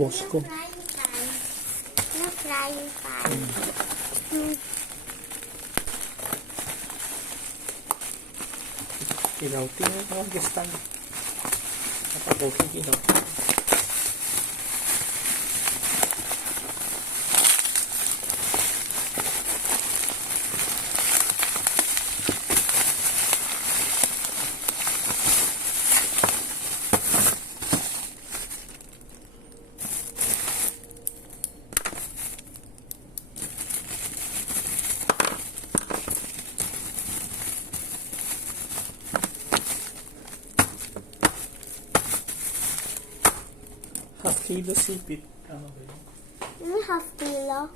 boss ko. Frying pan. No frying pan. Ilaw. Tingnan ko ang gestan. Napag-okay ilaw. Half kilo sipit. Ano ba yun? Half kilo.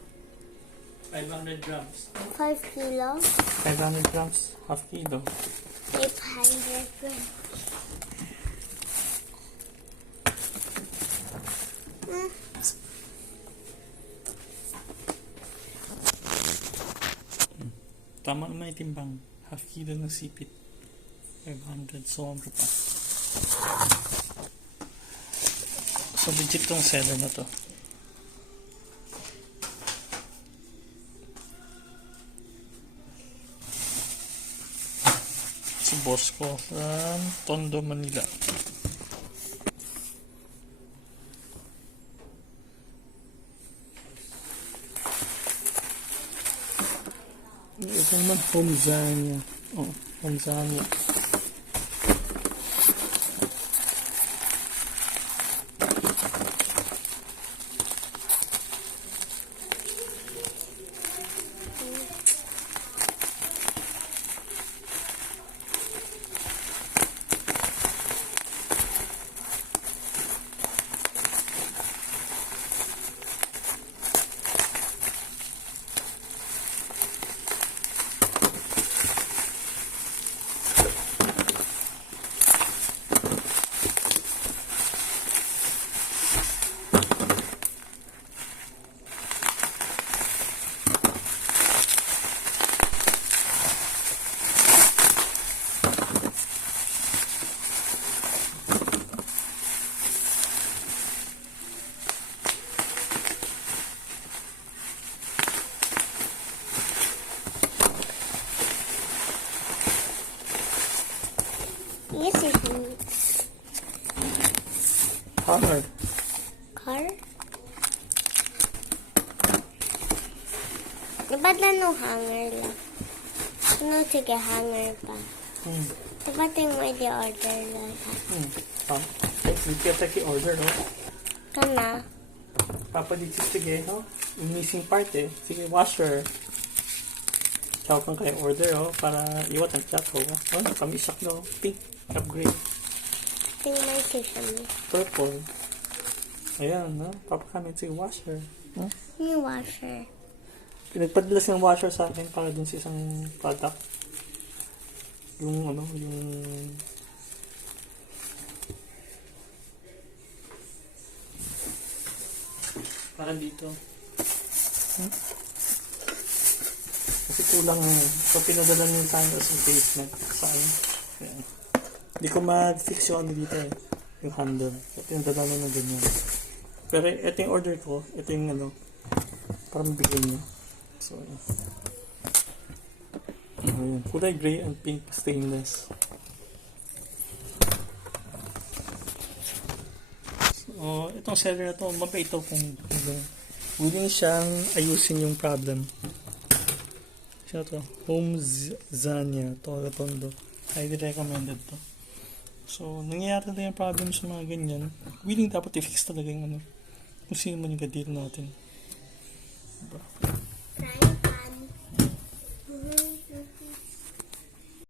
500 grams. 5 kilo. 500 grams. Half kilo. 500 grams. Tama naman itimbang. Half kilo ng sipit. 500. Sobra pa. So legit tong seller na to. Si boss ko from Tondo, Manila. Ito naman Homzania. Oh, Homzania. Yes, it Hammer. car. Ba't na no hanger lang? Ano, sige, hanger pa. Ba't yung may di-order lang? Hindi kita ki-order, no? Kana? Papadit sige, no? Yung missing part, eh. Sige, washer. Chow kang kayo order, oh, para iwat ang chat, oh. Oh, kamisak, no? Pink, upgrade. Tingnan may station niya. Purple. Ayan, no? Papakamit sige, washer. No? Yung washer. Pinagpadala siyang washer sa akin para dun sa isang product. Yung, ano, yung... Parang dito. Kasi kulang so pinadala niyo sa akin as replacement sa akin. Ayan. Hindi ko mag-fix yung ano dito eh. Yung handle. So pinadala niyo na ganyan. Pero ito yung order ko. Ito yung ano. Para mabigay niyo. So ayan. Ayan. Kulay gray and pink stainless. So itong seller na to, mabait ito kung willing siyang ayusin yung problem. Siya to, Homzania, Tondo. Highly recommended to. So, nangyayari na yung problem sa mga ganyan. Willing dapat i-fix talaga yung ano. Kung sino man yung ka-deal natin. Diba? Frying pan.